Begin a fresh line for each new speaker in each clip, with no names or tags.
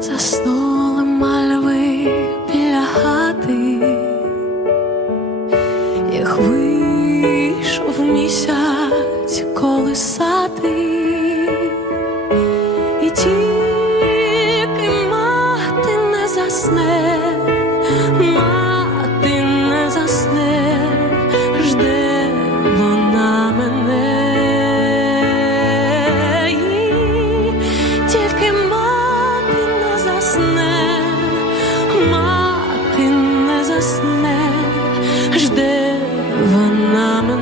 заснули мальви біля хати, їх вийшов місяць колисати, і тільки мати не засне.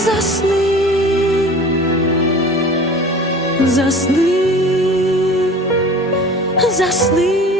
засни, засни, засни.